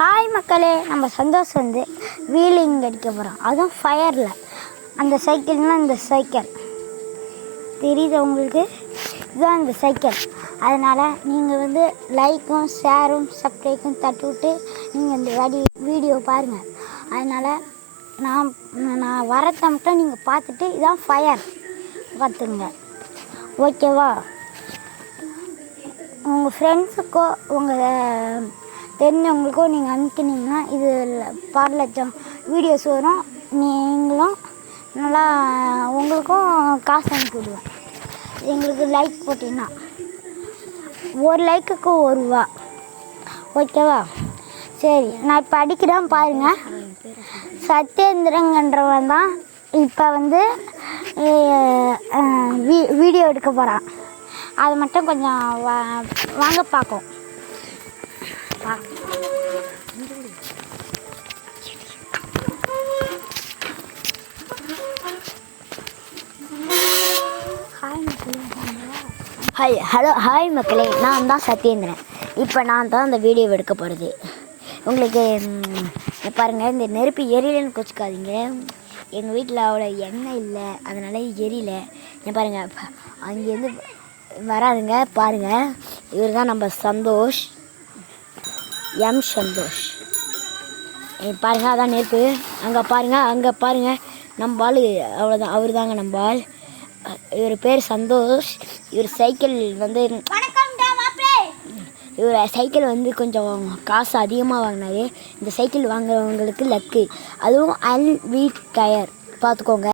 Hi மக்களே, நம்ம சந்தோஷம் வந்து வீலிங் அடிக்க போகிறோம். அதுவும் ஃபயரில். அந்த சைக்கிள்னால் இந்த சைக்கிள் தெரியுது உங்களுக்கு, இதுதான் இந்த சைக்கிள். அதனால் நீங்கள் வந்து லைக்கும் ஷேரும் சப்ஸ்கிரைபும் தட்டி விட்டு நீங்கள் இந்த வீடியோ பாருங்கள். அதனால் நான் வரத்தை மட்டும் நீங்கள் பார்த்துட்டு இதுதான் ஃபயர் பார்த்துங்க, ஓகேவா? உங்கள் ஃப்ரெண்ட்ஸுக்கோ உங்கள் தெரிஞ்சவங்களுக்கோ நீங்கள் அனுப்பினீங்கன்னா இது பல லட்சம் வீடியோஸ் வரும். நீங்களும் நல்லா உங்களுக்கும் காசு அனுப்பிவிடுவேன். எங்களுக்கு லைக் போட்டிங்கன்னா ஒரு லைக்குக்கு ₹1, ஓகேவா? சரி, நான் இப்போ அடிக்கிறேன் பாருங்கள். சத்யேந்திரங்கன்றவன் தான் இப்போ வந்து வீடியோ எடுக்க போகிறான். அதை மட்டும் கொஞ்சம் வாங்க பார்க்கும். ஹாய் மக்களே, நான் தான் சத்யேந்திரன். இப்போ நான் தான் இந்த வீடியோ எடுக்க போகிறது. உங்களுக்கு பாருங்கள், இந்த நெருப்பு எரியலன்னு கொச்சிக்காதீங்க. எங்கள் வீட்டில் அவ்வளோ எண்ணெய் இல்லை, அதனால் எரியல. பாருங்கள், அங்கேருந்து வராதுங்க. பாருங்கள், இவர் தான் நம்ம சந்தோஷ், சந்தோஷ். பாருங்கள், அதான் நெருப்பு. அங்கே பாருங்கள் நம்ம ஆள். அவ்வளோதான், அவர் தாங்க நம்ம ஆள். இவர் பேர் சந்தோஷ். இவர் சைக்கிள் வந்து கொஞ்சம் காசு அதிகமாக வாங்கினார். இந்த சைக்கிள் வாங்குறவங்களுக்கு லக்கு. அதுவும் அல்வீட் டயர் பார்த்துக்கோங்க.